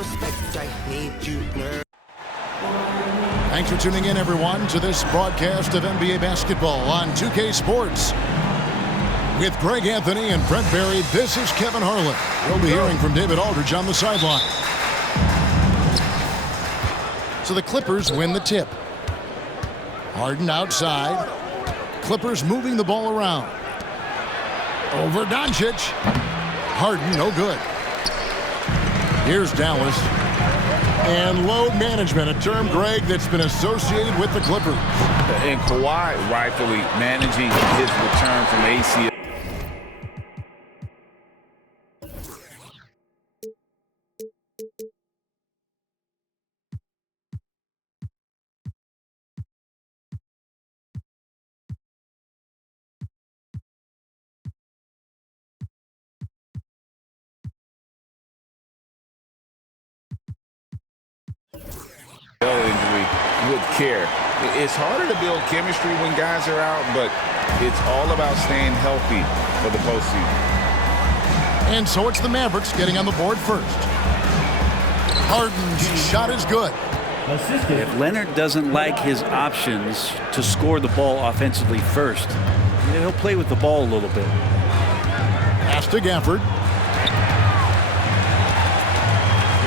respect, I need you, nerd. Thanks for tuning in, everyone, to this broadcast of NBA basketball on 2K Sports. With Greg Anthony and Brent Barry, this is Kevin Harlan. We'll be hearing from David Aldridge on the sideline. So the Clippers win the tip. Harden outside. Clippers moving the ball around. Over Doncic. Harden, no good. Here's Dallas. And load management, a term, Greg, that's been associated with the Clippers. And Kawhi rightfully managing his return from ACL. Injury with care. It's harder to build chemistry when guys are out, but it's all about staying healthy for the postseason. And so it's the Mavericks getting on the board first. Harden's shot is good. If Leonard doesn't like his options to score the ball offensively first, he'll play with the ball a little bit. Pass to Gafford.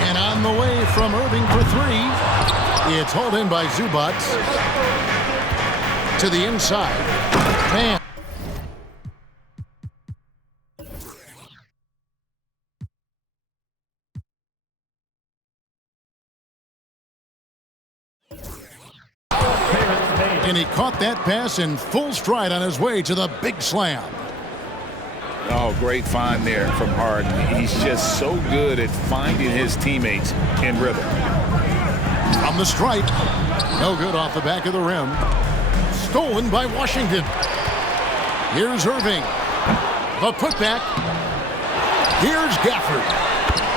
And on the way from Irving for three. It's hauled in by Zubac. To the inside. Man. And he caught that pass in full stride on his way to the big slam. Oh, great find there from Harden. He's just so good at finding his teammates in rhythm. From the stripe. No good off the back of the rim. Stolen by Washington. Here's Irving. The putback. Here's Gafford.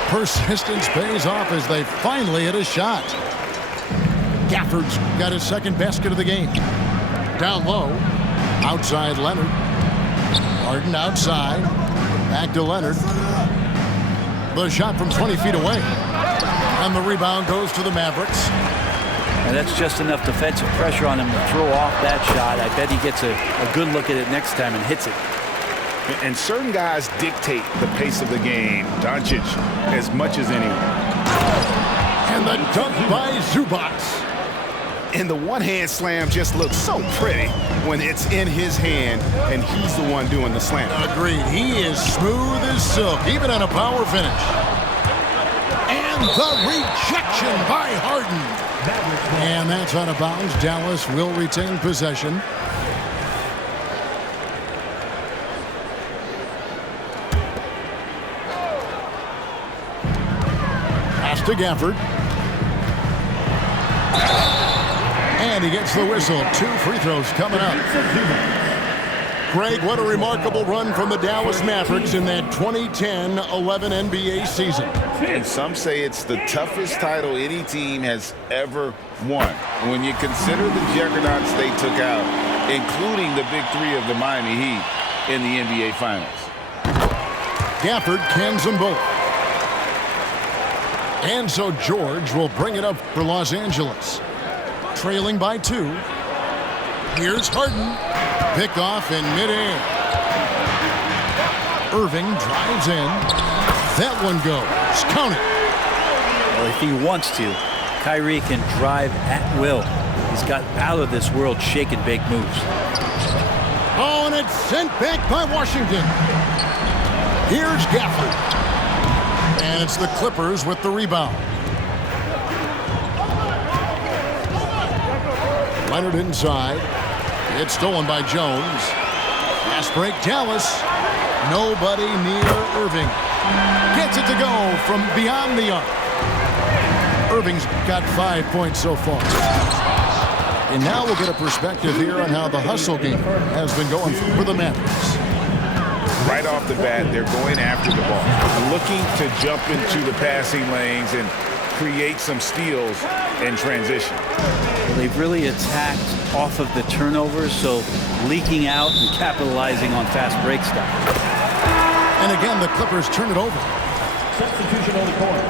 Persistence pays off as they finally hit a shot. Gafford's got his second basket of the game. Down low. Outside Leonard. Harden outside. Back to Leonard. The shot from 20 feet away. And the rebound goes to the Mavericks. And that's just enough defensive pressure on him to throw off that shot. I bet he gets a good look at it next time and hits it. And certain guys dictate the pace of the game. Doncic as much as anyone. And the dunk by Zubac. And the one-hand slam just looks so pretty when it's in his hand and he's the one doing the slam. Agreed. He is smooth as silk, even on a power finish. And the rejection by Harden. And that's out of bounds. Dallas will retain possession. Pass to Gafford. And he gets the whistle. 2 free throws coming up. Greg, what a remarkable run from the Dallas Mavericks in that 2010-11 NBA season. And some say it's the toughest title any team has ever won. When you consider the juggernauts they took out, including the big three of the Miami Heat in the NBA Finals. Gafford cans them both. And so George will bring it up for Los Angeles. Trailing by 2. Here's Harden. Picked off in midair. Irving drives in. That one goes. Count it. Well, if he wants to, Kyrie can drive at will. He's got out of this world shake and bake moves. Oh, and it's sent back by Washington. Here's Gafford. And it's the Clippers with the rebound. Leonard inside. It's stolen by Jones. Fast break, Dallas. Nobody near Irving. Gets it to go from beyond the arc. Irving's got 5 points so far. And now we'll get a perspective here on how the hustle game has been going for the Mavericks. Right off the bat, they're going after the ball, looking to jump into the passing lanes and create some steals in transition. They've really attacked off of the turnovers, so leaking out and capitalizing on fast break stuff. And again, the Clippers turn it over. Substitution on the court.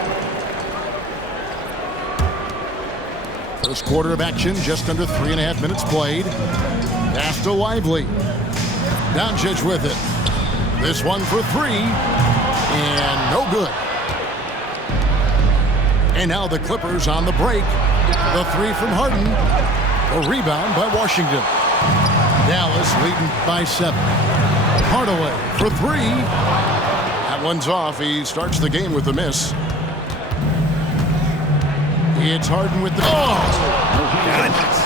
First quarter of action, just under 3.5 minutes played. Pass to Lively. Doncic with it. This one for three. And no good. And now the Clippers on the break. The three from Harden. A rebound by Washington. Dallas leading by 7. Hardaway for three. That one's off. He starts the game with a miss. It's Harden with the... Goodness.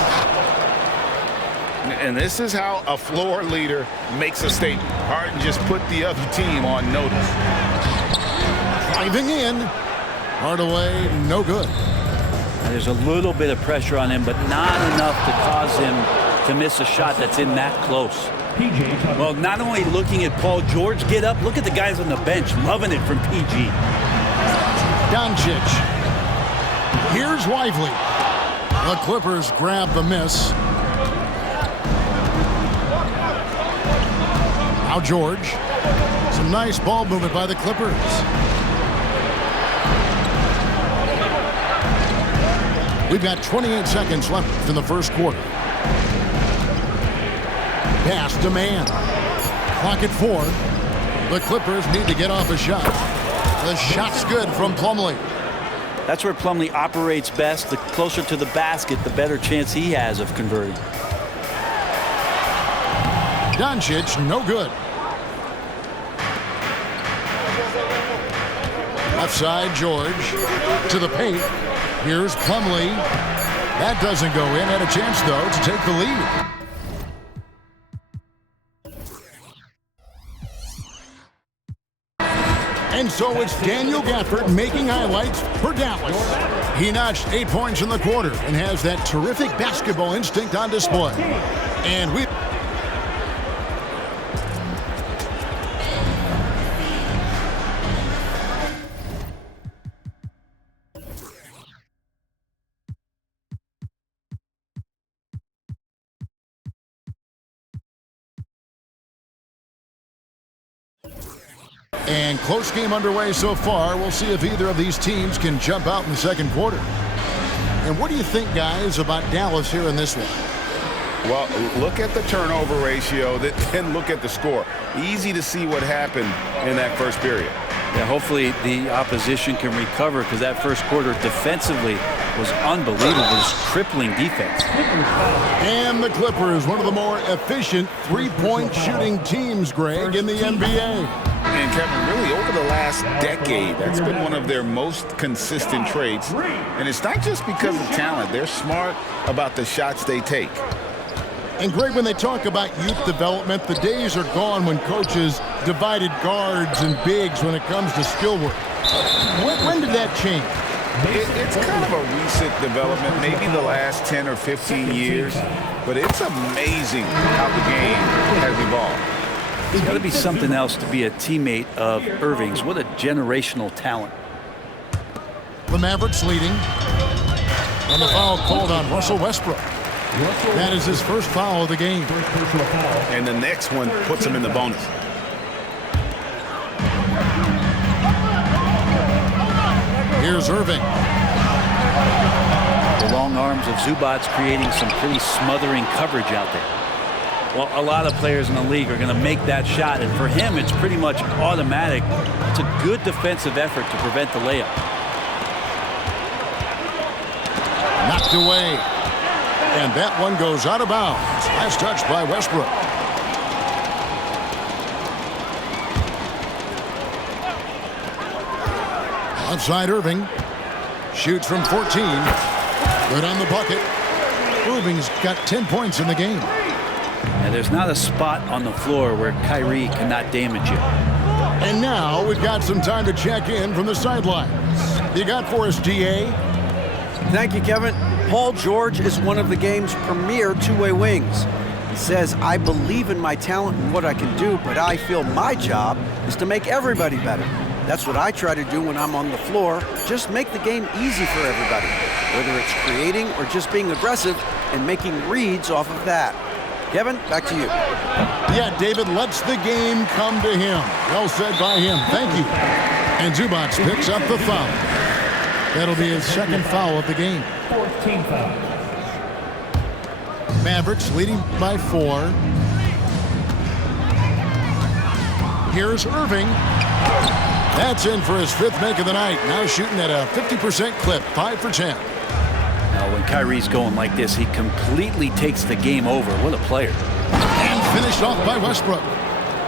And this is how a floor leader makes a statement. Harden just put the other team on notice. Driving in. Hardaway, no good. There's a little bit of pressure on him, but not enough to cause him to miss a shot that's in that close. Well, not only looking at Paul George get up, look at the guys on the bench loving it from PG. Doncic. Here's Lively. The Clippers grab the miss. Now George. Some nice ball movement by the Clippers. We've got 28 seconds left in the first quarter. Pass to Mann. Clock at 4. The Clippers need to get off a shot. The shot's good from Plumlee. That's where Plumlee operates best. The closer to the basket, the better chance he has of converting. Doncic, no good. Left side, George. To the paint. Here's Plumlee. That doesn't go in. Had a chance, though, to take the lead. And so it's Daniel Gafford making highlights for Dallas. He notched 8 points in the quarter and has that terrific basketball instinct on display. And we... And close game underway so far. We'll see if either of these teams can jump out in the second quarter. And what do you think, guys, about Dallas here in this one? Well, look at the turnover ratio, then look at the score. Easy to see what happened in that first period. Yeah, hopefully the opposition can recover, because that first quarter defensively was unbelievable. Just crippling defense. And the Clippers, one of the more efficient three-point shooting teams, Greg, in the NBA. And Kevin, really over the last decade, that's been one of their most consistent traits. And it's not just because of talent. They're smart about the shots they take. And Greg, when they talk about youth development, the days are gone when coaches divided guards and bigs when it comes to skill work. When did that change? It's kind of a recent development, maybe the last 10 or 15 years. But it's amazing how the game has evolved. It's got to be something else to be a teammate of Irving's. What a generational talent. The Mavericks leading. And the foul called on Russell Westbrook. That is his first foul of the game. And the next one puts him in the bonus. Here's Irving. The long arms of Zubac's creating some pretty smothering coverage out there. Well, a lot of players in the league are going to make that shot, and for him, it's pretty much automatic. It's a good defensive effort to prevent the layup. Knocked away. And that one goes out of bounds. Last touch by Westbrook. Outside Irving. Shoots from 14. Good on the bucket. Irving's got 10 points in the game. And there's not a spot on the floor where Kyrie cannot damage you. And now we've got some time to check in from the sidelines. You got for us, DA? Thank you, Kevin. Paul George is one of the game's premier two-way wings. He says, I believe in my talent and what I can do, but I feel my job is to make everybody better. That's what I try to do when I'm on the floor. Just make the game easy for everybody, whether it's creating or just being aggressive and making reads off of that. Kevin, back to you. Yeah, David lets the game come to him. Well said by him. Thank you. And Zubats picks up the foul. That'll be his second foul of the game. Fourth team foul. Mavericks leading by 4. Here's Irving. That's in for his 5th make of the night. Now shooting at a 50% clip, 5 for 10. Now, when Kyrie's going like this, he completely takes the game over. What a player. And finished off by Westbrook.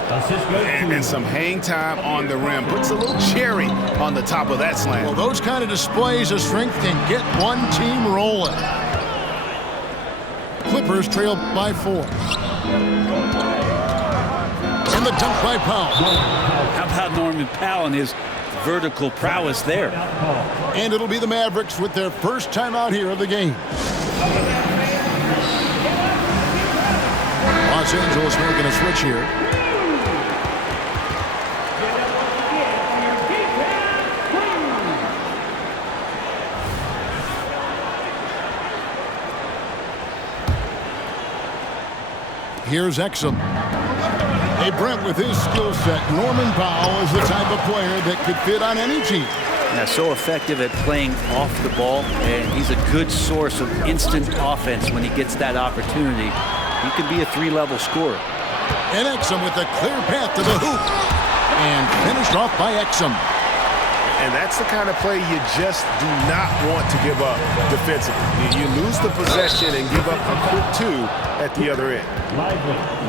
And some hang time on the rim. Puts a little cherry on the top of that slam. Well, those kind of displays of strength can get one team rolling. Clippers trail by 4. And the dunk by Powell. How about Norman Powell and his vertical prowess there? And it'll be the Mavericks with their first time out here of the game. Los Angeles making a switch here. Here's Exum. Hey, Brent, with his skill set, Norman Powell is the type of player that could fit on any team. Yeah, so effective at playing off the ball, and he's a good source of instant offense when he gets that opportunity. He could be a 3-level scorer. And Exum with a clear path to the hoop. And finished off by Exum. And that's the kind of play you just do not want to give up defensively. You lose the possession and give up a quick 2 at the other end.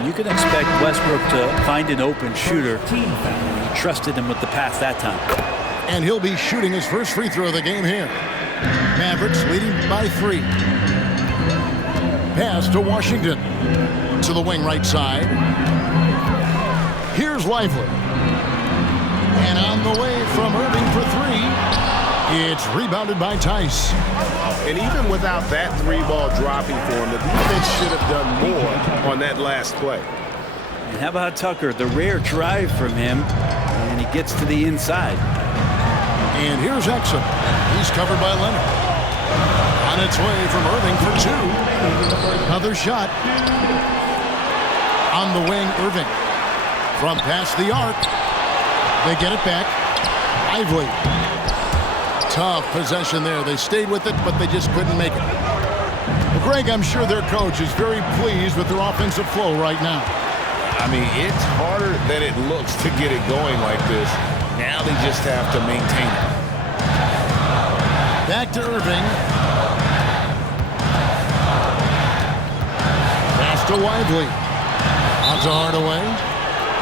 You can expect Westbrook to find an open shooter. He trusted him with the pass that time. And he'll be shooting his first free throw of the game here. Mavericks leading by 3. Pass to Washington. To the wing right side. Here's Lively. And on the way from Irving for 3. It's rebounded by Tice. And even without that 3-ball dropping for him, the defense should have done more on that last play. And how about Tucker? The rare drive from him, and he gets to the inside. And here's Exum. He's covered by Leonard. On its way from Irving for 2. Another shot. On the wing, Irving. From past the arc. They get it back. Lively. Tough possession there. They stayed with it, but they just couldn't make it. Well, Greg, I'm sure their coach is very pleased with their offensive flow right now. I mean, it's harder than it looks to get it going like this. Now they just have to maintain it. Back to Irving. Pass to Lively. Out to Hardaway.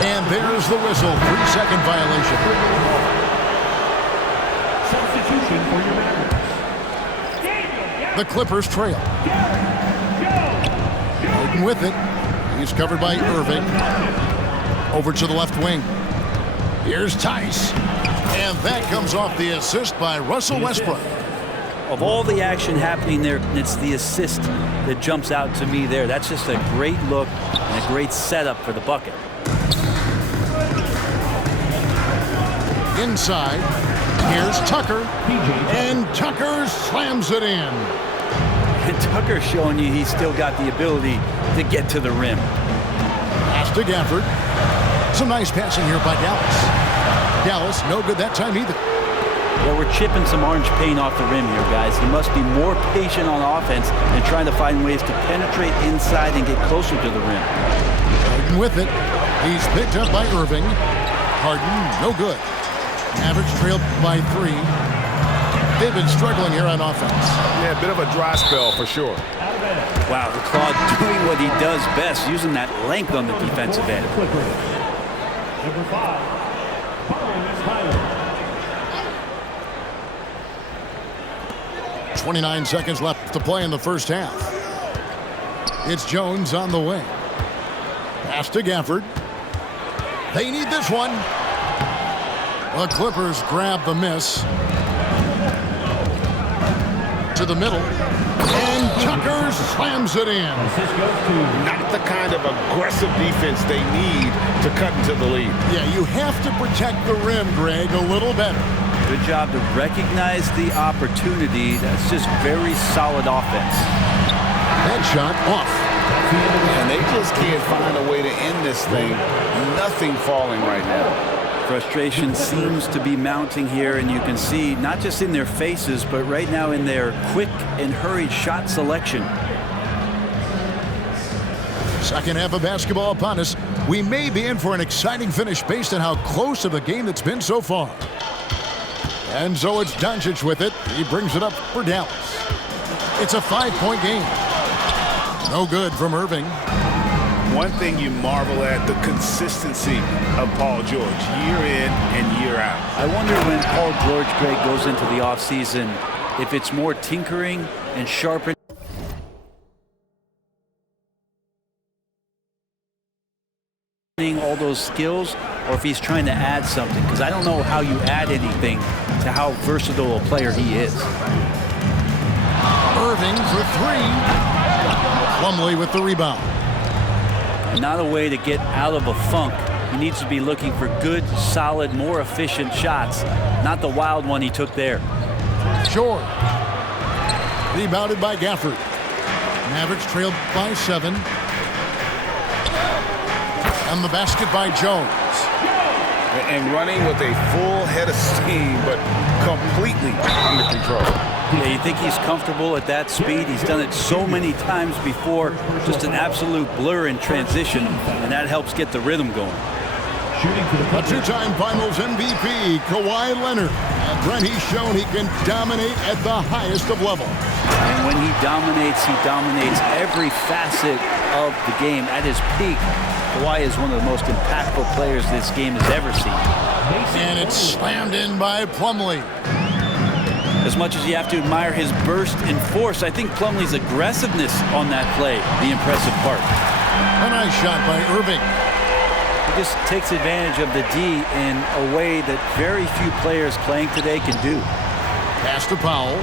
And there's the whistle. 3-second violation. Substitution for your Mavericks. The Clippers trail. Harden with it. He's covered by Irving. Over to the left wing. Here's Tice. And that comes off the assist by Russell Westbrook. Of all the action happening there, it's the assist that jumps out to me there. That's just a great look and a great setup for the bucket. Inside, here's Tucker, and Tucker slams it in. And Tucker's showing you he's still got the ability to get to the rim. Pass to Gafford. Some nice passing here by Dallas. Dallas, no good that time either. Well, we're chipping some orange paint off the rim here, guys. He must be more patient on offense and trying to find ways to penetrate inside and get closer to the rim. Harden with it. He's picked up by Irving. Harden, no good. Mavericks trailed by 3. They've been struggling here on offense. Yeah, a bit of a dry spell for sure. Wow, the Claude doing what he does best, using that length on the defensive end. Number 5, Tyler. 29 seconds left to play in the first half. It's Jones on the wing. Pass to Gafford. They need this one. The Clippers grab the miss. To the middle. And Tucker slams it in. Not the kind of aggressive defense they need to cut into the lead. Yeah, you have to protect the rim, Greg, a little better. Good job to recognize the opportunity. That's just very solid offense. That shot off. And they just can't find a way to end this thing. Nothing falling right now. For Frustration seems to be mounting here, and you can see not just in their faces, but right now in their quick and hurried shot selection. Second half of basketball upon us. We may be in for an exciting finish based on how close of a game that's been so far. And so it's Doncic with it. He brings it up for Dallas. It's a 5-point game. No good from Irving. One thing you marvel at, the consistency of Paul George, year in and year out. I wonder when Paul George, Greg, goes into the offseason, if it's more tinkering and sharpening all those skills, or if he's trying to add something, because I don't know how you add anything to how versatile a player he is. Irving for three. Plumlee with the rebound. And not a way to get out of a funk. He needs to be looking for good, solid, more efficient shots, not the wild one he took there. George. Rebounded by Gafford. Mavericks trailed by 7. And the basket by Jones. And running with a full head of steam, but completely under control. Yeah, you think he's comfortable at that speed? He's done it so many times before. Just an absolute blur in transition, and that helps get the rhythm going. A two-time Finals MVP, Kawhi Leonard. And he's shown he can dominate at the highest of levels. And when he dominates every facet of the game. At his peak, Kawhi is one of the most impactful players this game has ever seen. And it's slammed in by Plumlee. As much as you have to admire his burst and force, I think Plumlee's aggressiveness on that play, the impressive part. A nice shot by Irving. He just takes advantage of the D in a way that very few players playing today can do. Pass to Powell.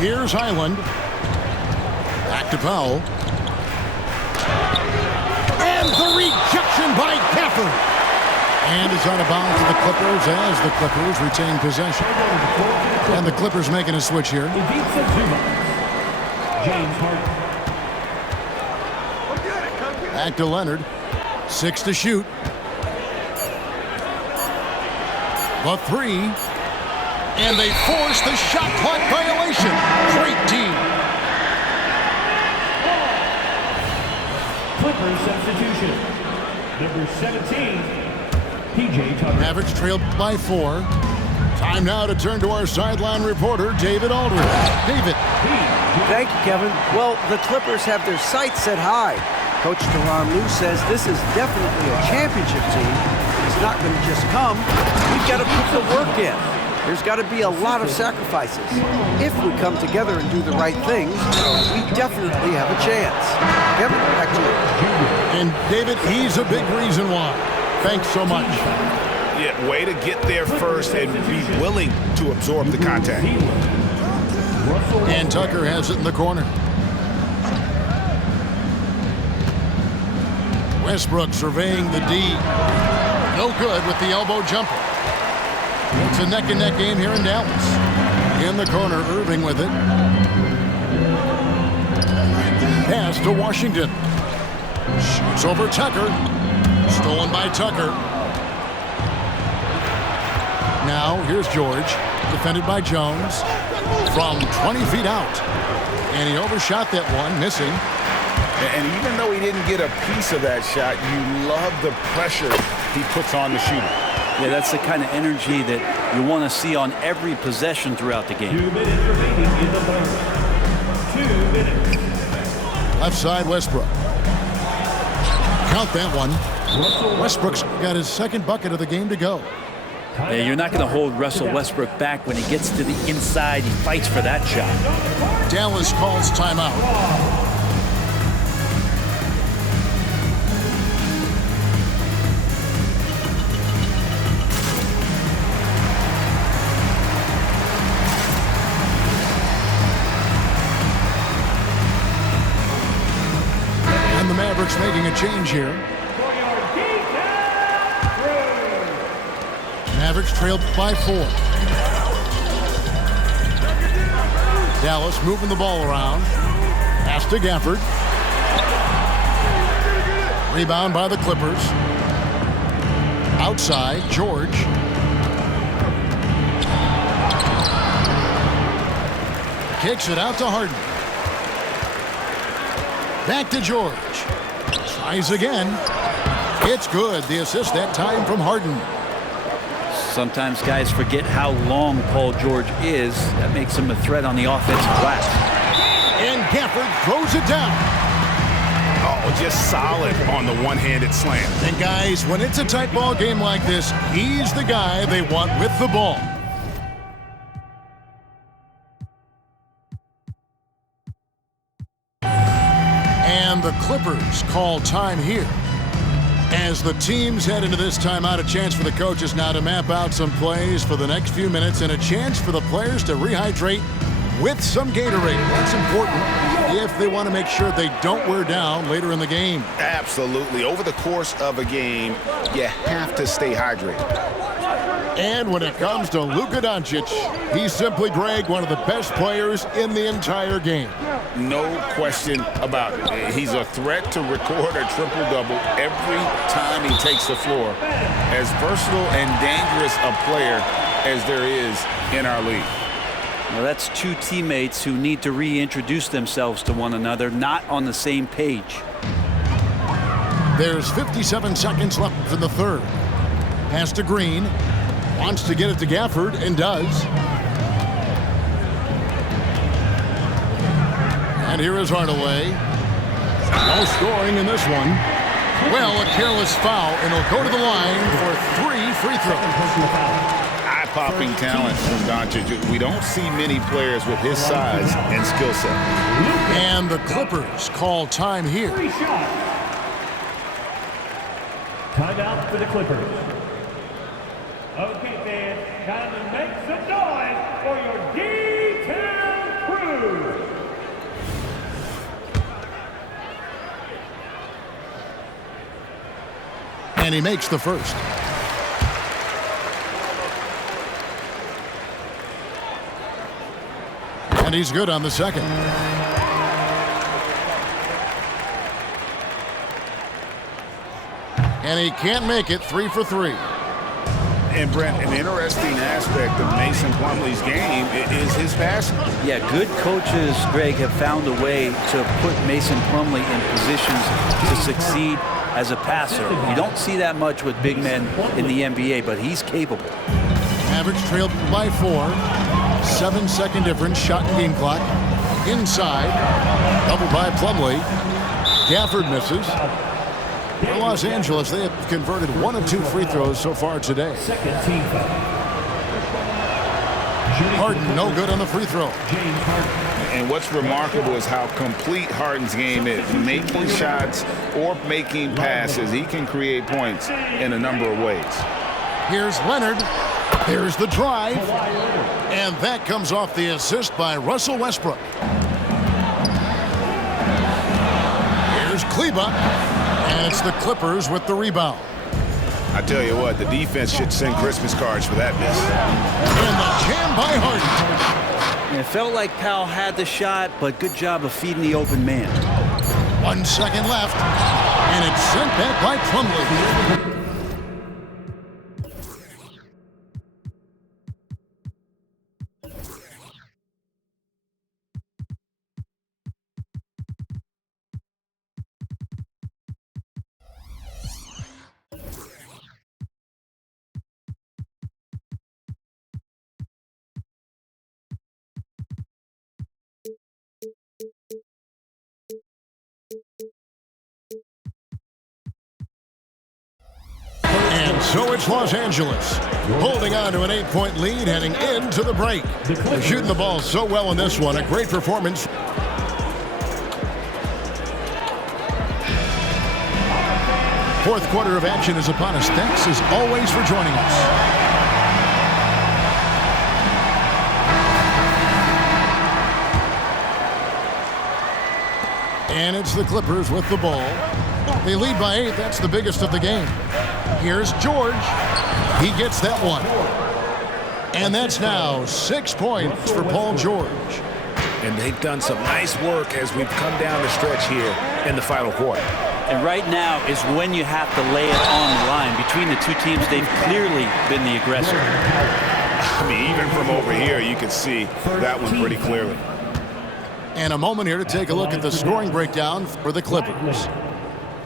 Here's Highland. Back to Powell. And the rejection by Gafford. And it's out of bounds to the Clippers as the Clippers retain possession. And the Clippers making a switch here. James Harden. Back to Leonard. 6 to shoot. The 3. And they force the shot clock violation. Great team. Clippers substitution. Number 17, PJ Tucker. Mavericks trailed by 4. Time now to turn to our sideline reporter, David Aldridge. David. Thank you, Kevin. Well, the Clippers have their sights set high. Coach Tyronn Lue says this is definitely a championship team. It's not going to just come. We've got to put the work in. There's got to be a lot of sacrifices. If we come together and do the right things, we definitely have a chance. Kevin, back to you. And David, he's a big reason why. Thanks so much. Yeah, way to get there first and be willing to absorb the contact. And Tucker has it in the corner. Westbrook surveying the D. No good with the elbow jumper. It's a neck-and-neck game here in Dallas. In the corner, Irving with it. Pass to Washington. Shoots over Tucker. Stolen by Tucker. Now, here's George. Defended by Jones. From 20 feet out. And he overshot that one, missing. And even though he didn't get a piece of that shot, you love the pressure he puts on the shooter. Yeah, that's the kind of energy that you want to see on every possession throughout the game. 2 minutes remaining in the third. 2 minutes. Left side, Westbrook. Count that one. Westbrook's got his second bucket of the game to go. Yeah, you're not going to hold Russell Westbrook back when he gets to the inside. He fights for that shot. Dallas calls timeout. The Mavericks making a change here. Mavericks trailed by 4. Dallas moving the ball around. Pass to Gafford. Rebound by the Clippers. Outside, George. Kicks it out to Harden. Back to George. Tries again. It's good. The assist that time from Harden. Sometimes guys forget how long Paul George is. That makes him a threat on the offensive glass. And Gafford throws it down. Oh, just solid on the one-handed slam. And guys, when it's a tight ball game like this, he's the guy they want with the ball. And the Clippers call time here. As the teams head into this timeout, a chance for the coaches now to map out some plays for the next few minutes and a chance for the players to rehydrate with some Gatorade. That's important if they want to make sure they don't wear down later in the game. Absolutely. Over the course of a game, you have to stay hydrated. And when it comes to Luka Doncic, he's simply, Greg, one of the best players in the entire game. No question about it. He's a threat to record a triple-double every time he takes the floor. As versatile and dangerous a player as there is in our league. Well, that's two teammates who need to reintroduce themselves to one another, not on the same page. There's 57 seconds left in the third. Pass to Green. Wants to get it to Gafford, and does. And here is Hardaway. No scoring in this one. Well, a careless foul, and he'll go to the line for 3 free throws. Eye-popping talent from Doncic. We don't see many players with his size and skill set. And the Clippers call time here. Timeout for the Clippers. Okay, fans, time to make some noise for your D-Town crew. And he makes the first. And he's good on the second. And he can't make it. 3 for 3. And Brent, an interesting aspect of Mason Plumlee's game is his passing. Yeah, good coaches, Greg, have found a way to put Mason Plumlee in positions to succeed as a passer. You don't see that much with big men in the NBA, but he's capable. Mavericks trailed by 4. 7-second difference. Shot and game clock. Inside. Double by Plumlee. Gafford misses. For Los Angeles, they have converted 1 of 2 free throws so far today. Second team foul. Harden, no good on the free throw. And what's remarkable is how complete Harden's game is. Making shots or making passes, he can create points in a number of ways. Here's Leonard. There's the drive. And that comes off the assist by Russell Westbrook. Here's Kleba. And it's the Clippers with the rebound. I tell you what, the defense should send Christmas cards for that miss. And the jam by Harden. And it felt like Powell had the shot, but good job of feeding the open man. 1 second left. And it's sent back by Plumlee. And so it's Los Angeles, holding on to an 8-point lead heading into the break. They're shooting the ball so well in this one. A great performance. Fourth quarter of action is upon us. Thanks as always for joining us. And it's the Clippers with the ball. They lead by 8. That's the biggest of the game. Here's George. He gets that one. And that's now 6 points for Paul George. And they've done some nice work as we've come down the stretch here in the final quarter. And right now is when you have to lay it on the line. Between the two teams, they've clearly been the aggressor. I mean, even from over here, you can see that one pretty clearly. And a moment here to take a look at the scoring breakdown for the Clippers.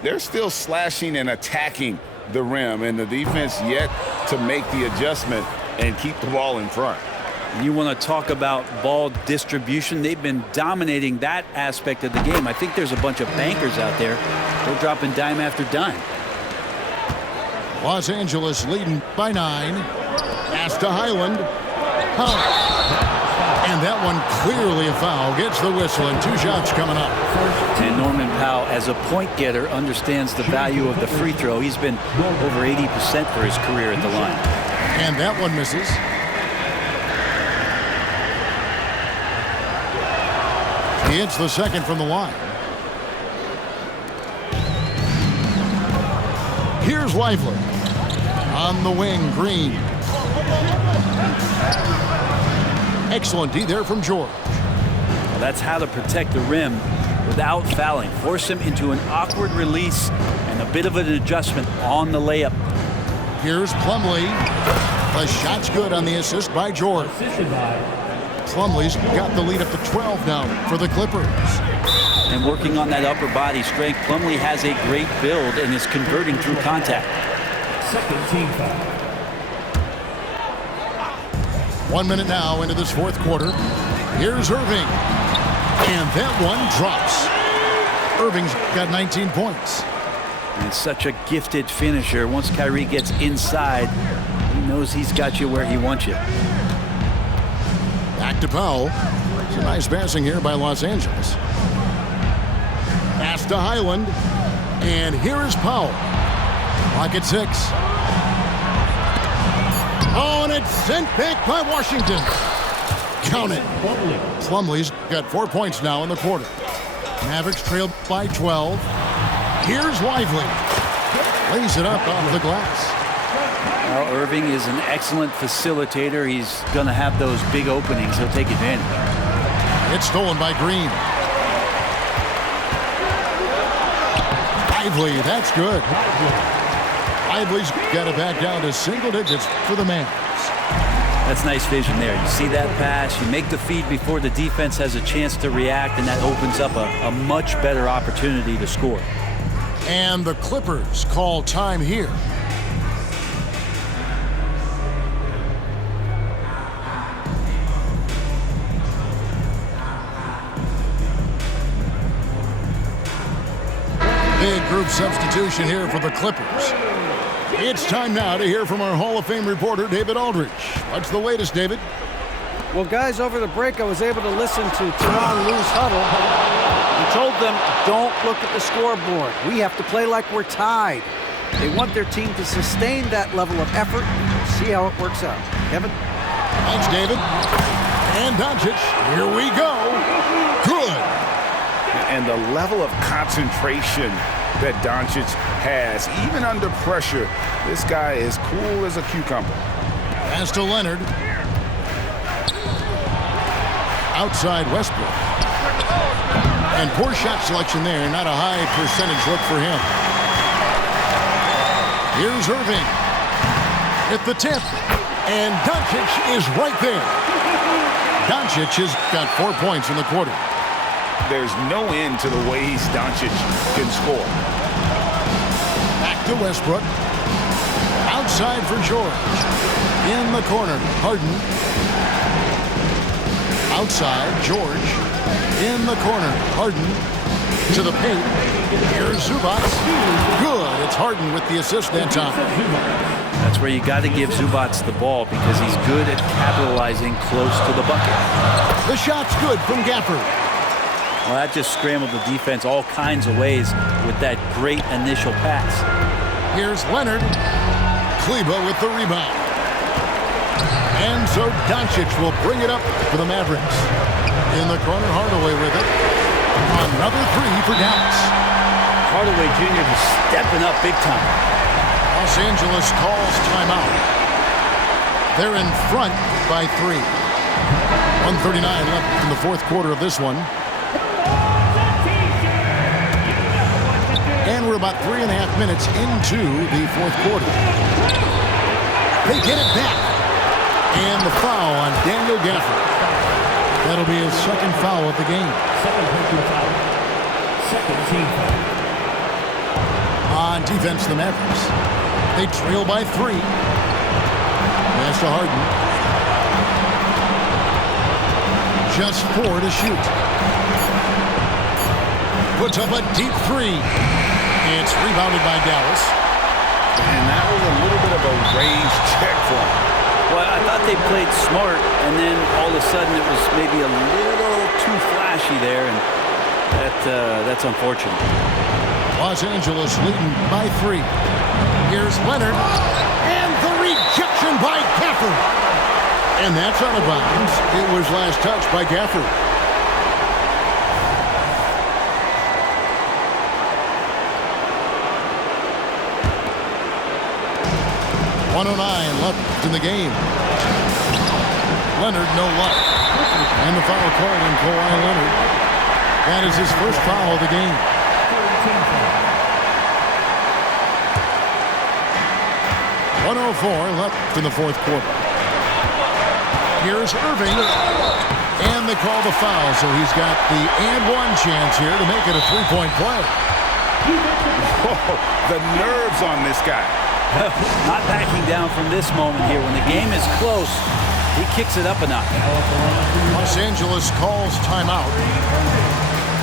They're still slashing and attacking the rim, and the defense yet to make the adjustment and keep the ball in front. You want to talk about ball distribution. They've been dominating that aspect of the game. I think there's a bunch of bankers out there. They're dropping dime after dime. Los Angeles leading by 9. Pass to Highland. And that one clearly a foul. Gets the whistle, and 2 shots coming up. And Norman Powell, as a point getter, understands the value of the free throw. He's been over 80% for his career at the line. And that one misses. He hits the second from the line. Here's Lively. On the wing, Green. Excellent D there from George. Well, that's how to protect the rim without fouling. Force him into an awkward release and a bit of an adjustment on the layup. Here's Plumlee. The shot's good on the assist by George. Plumlee's got the lead up to 12 now for the Clippers. And working on that upper body strength, Plumlee has a great build and is converting through contact. Second team foul. 1 minute now into this fourth quarter. Here's Irving. And that one drops. Irving's got 19 points. And such a gifted finisher. Once Kyrie gets inside, he knows he's got you where he wants you. Back to Powell. It's a nice passing here by Los Angeles. Pass to Highland. And here is Powell. Clock at 6. Oh, and it's sent back by Washington. Count it. Plumlee's got 4 points now in the quarter. Mavericks trail by 12. Here's Lively. Lays it up off the glass. Well, Irving is an excellent facilitator. He's going to have those big openings. He'll take advantage. It's stolen by Green. Lively, that's good. Lively's got it back down to single digits for the Mavs. That's nice vision there. You see that pass, you make the feed before the defense has a chance to react, and that opens up a much better opportunity to score. And the Clippers call time here. Big group substitution here for the Clippers. It's time now to hear from our Hall of Fame reporter, David Aldridge. What's the latest, David? Well, guys, over the break, I was able to listen to Tyronn Lue's huddle. He told them, don't look at the scoreboard. We have to play like we're tied. They want their team to sustain that level of effort. See how it works out. Kevin? Thanks, David. And Doncic, here we go. Good. And the level of concentration that Doncic has, even under pressure, this guy is cool as a cucumber. Pass to Leonard. Outside Westbrook. And poor shot selection there. Not a high percentage look for him. Here's Irving. At the tip. And Doncic is right there. Doncic has got 4 points in the quarter. There's no end to the ways Doncic can score. Back to Westbrook. Outside for George. In the corner, Harden. Outside, George. In the corner, Harden. To the paint. Here's Zubac. Good. It's Harden with the assist that time. That's where you got to give Zubac the ball because he's good at capitalizing close to the bucket. The shot's good from Gafford. Well, that just scrambled the defense all kinds of ways with that great initial pass. Here's Leonard. Kleba with the rebound. And so Doncic will bring it up for the Mavericks. In the corner, Hardaway with it. Another three for Dallas. Hardaway Jr. is stepping up big time. Los Angeles calls timeout. They're in front by 3. 1:39 left in the fourth quarter of this one. And we're We're about 3.5 minutes into the fourth quarter. They get it back. And the foul on Daniel Gafford. That'll be his second foul of the game. Second personal foul. Second team foul. On defense, the Mavericks. They trail by 3. Pass to Harden. Just 4 to shoot. Puts up a deep 3. It's rebounded by Dallas. And that was a little bit of a range check for him. Well, I thought they played smart, and then all of a sudden it was maybe a little too flashy there, and that's unfortunate. Los Angeles leading by 3. Here's Leonard. And the rejection by Gafford. And that's out of bounds. It was last touched by Gafford. .109 left in the game. Leonard, no luck. And the foul call on Kawhi Leonard. That is his first foul of the game. 104 left in the fourth quarter. Here's Irving. And they call the foul, so he's got the and-one chance here to make it a three-point play. Whoa, the nerves on this guy. Not backing down from this moment here. When the game is close, he kicks it up a notch. Los Angeles calls timeout.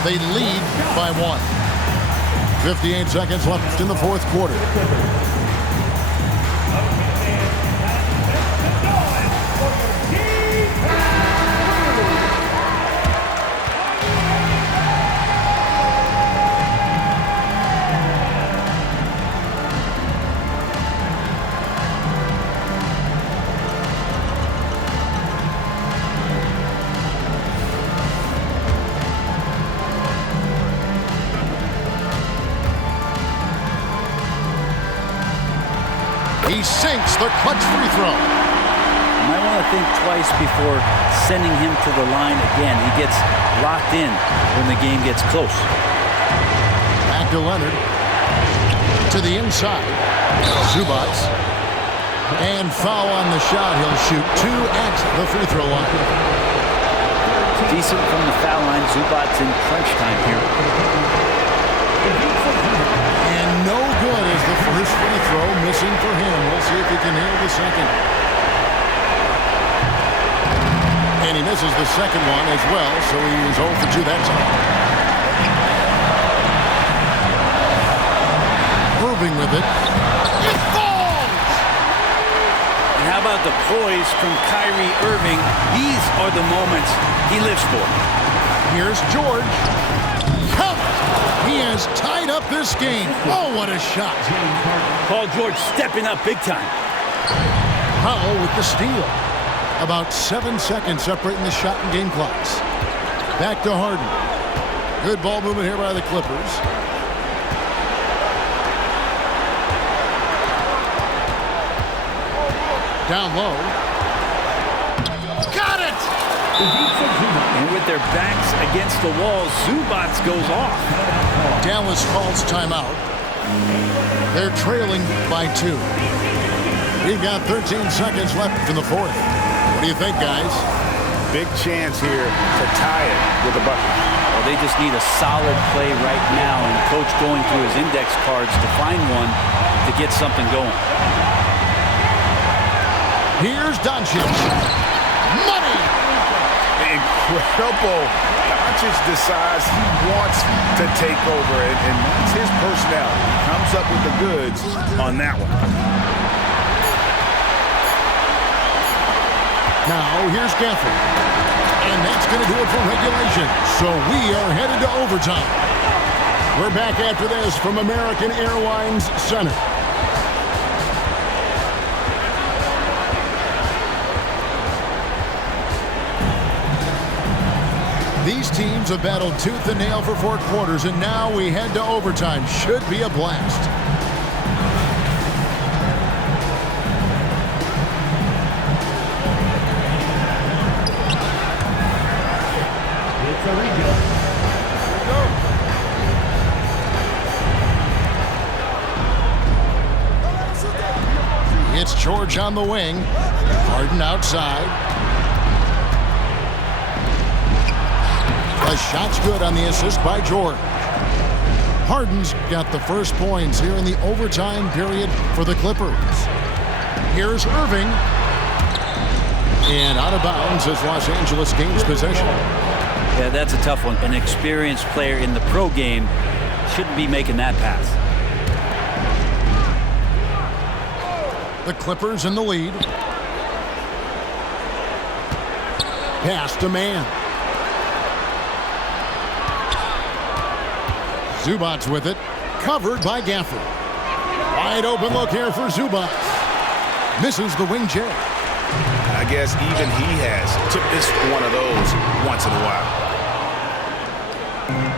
They lead by 1. 58 seconds left in the fourth quarter. He sinks the clutch free throw. You might want to think twice before sending him to the line again. He gets locked in when the game gets close. Back to Leonard. To the inside. Zubac. And foul on the shot. He'll shoot 2 at the free throw line. Decent from the foul line. Zubac's in crunch time here. And no good as the first free throw missing for him. We'll see if he can nail the second. And he misses the second one as well, so he is 0 for 2 that time. Irving with it. It falls! And how about the poise from Kyrie Irving? These are the moments he lives for. Here's George. Count! He has tied up this game. Oh, what a shot. Paul George stepping up big time. Powell with the steal. About 7 seconds separating the shot and game clocks. Back to Harden. Good ball movement here by the Clippers. Down low. Got it! And with their backs against the wall, Zubac goes off. Dallas calls timeout. They're trailing by 2. We've got 13 seconds left in the fourth. What do you think, guys? Big chance here to tie it with a bucket. Well, they just need a solid play right now, and the coach going through his index cards to find one to get something going. Here's Doncic. Money! Incredible. Doncic decides he wants to take over, and that's his personality. He comes up with the goods on that one. Now, here's Gafford. And that's going to do it for regulation. So we are headed to overtime. We're back after this from American Airlines Center. These teams have battled tooth and nail for 4 quarters, and now we head to overtime. Should be a blast. George on the wing. Harden outside. The shot's good on the assist by George. Harden's got the first points here in the overtime period for the Clippers. Here's Irving. And out of bounds as Los Angeles gains possession. Yeah, that's a tough one. An experienced player in the pro game shouldn't be making that pass. The Clippers in the lead. Pass to man. Zubac's with it. Covered by Gafford. Wide open look here for Zubac. Misses the wing check. I guess even he has took this one of those once in a while.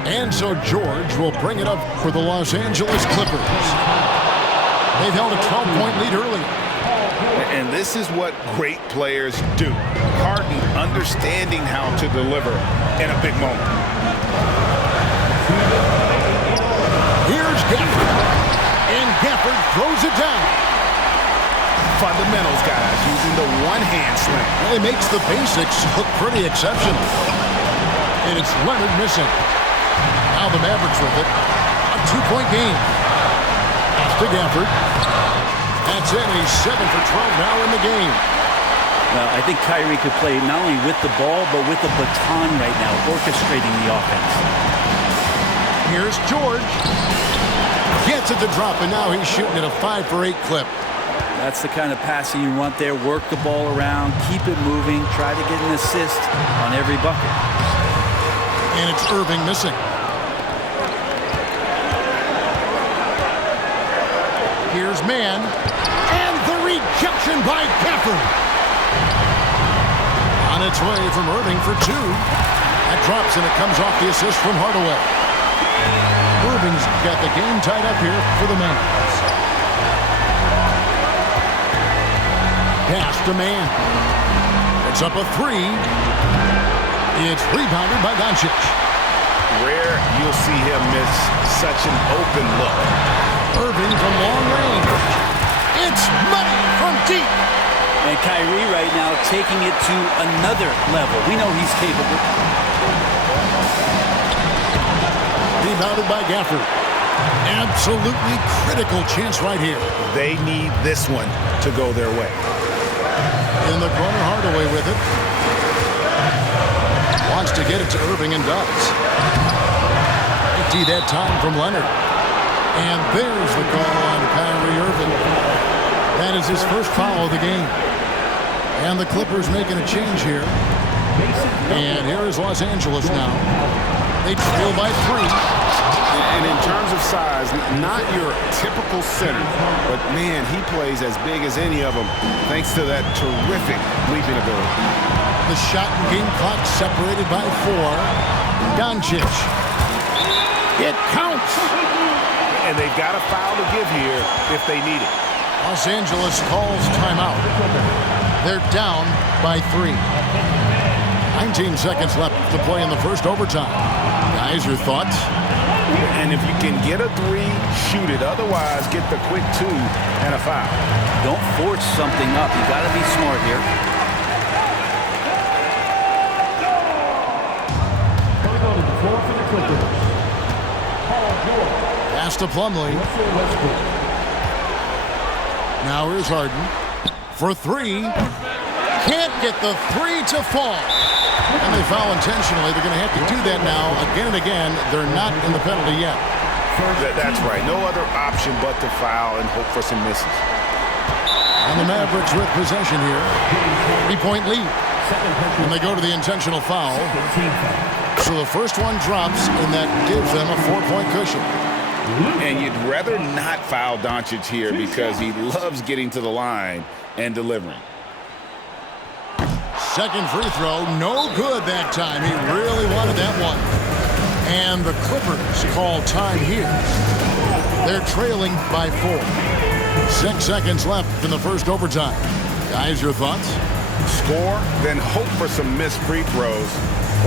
And so George will bring it up for the Los Angeles Clippers. They've held a 12-point lead early. And this is what great players do. Harden understanding how to deliver in a big moment. Here's Gafford. And Gafford throws it down. Fundamentals, guys, using the one-hand slam. Well, he makes the basics look pretty exceptional. And it's Leonard missing. Now the Mavericks with it. A 2-point game. Pass to Gafford. That's it. He's 7 for 12 now in the game. Well, I think Kyrie could play not only with the ball, but with the baton right now, orchestrating the offense. Here's George. Gets it to drop, and now he's shooting at a 5 for 8 clip. That's the kind of passing you want there. Work the ball around, keep it moving, try to get an assist on every bucket. And it's Irving missing. Here's man. And the rejection by Gafford. On its way from Irving for 2. That drops, and it comes off the assist from Hardaway. Irving's got the game tied up here for the Mavericks. Pass to man. It's up a 3. It's rebounded by Doncic. Rare you'll see him miss such an open look. Irving from long range. It's money from deep. And Kyrie right now taking it to another level. We know he's capable. Rebounded by Gafford. Absolutely critical chance right here. They need this one to go their way. In the corner, Hardaway with it. Wants to get it to Irving and does. Empty that time from Leonard. And there's the call on Kyrie Irving. That is his first foul of the game. And the Clippers making a change here. And here is Los Angeles now. They trail by 3. And in terms of size, not your typical center, but man, he plays as big as any of them thanks to that terrific leaping ability. The shot and game clock separated by 4. Doncic. It counts. And they've got a foul to give here if they need it. Los Angeles calls timeout. They're down by 3. 19 seconds left to play in the first overtime. Guys, your thoughts? And if you can get a 3, shoot it. Otherwise, get the quick 2 and a foul. Don't force something up. You got to be smart here. Pass to Plumlee. Now here's Harden. For 3. Can't get the 3 to fall. And they foul intentionally. They're going to have to do that now again and again. They're not in the penalty yet. That's right. No other option but to foul and hope for some misses. And the Mavericks with possession here. 3-point lead. And they go to the intentional foul. So the first one drops, and that gives them a 4-point cushion. And you'd rather not foul Doncic here because he loves getting to the line and delivering. Second free throw, no good that time. He really wanted that one. And the Clippers call time here. They're trailing by 4. 6 seconds left in the first overtime. Guys, your thoughts? Score, then hope for some missed free throws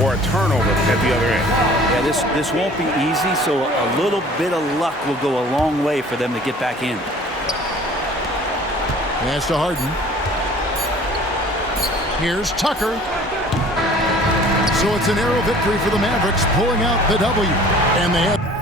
or a turnover at the other end. Yeah, this won't be easy, so a little bit of luck will go a long way for them to get back in. Pass to Harden. Here's Tucker. So it's a narrow victory for the Mavericks, pulling out the W. And they have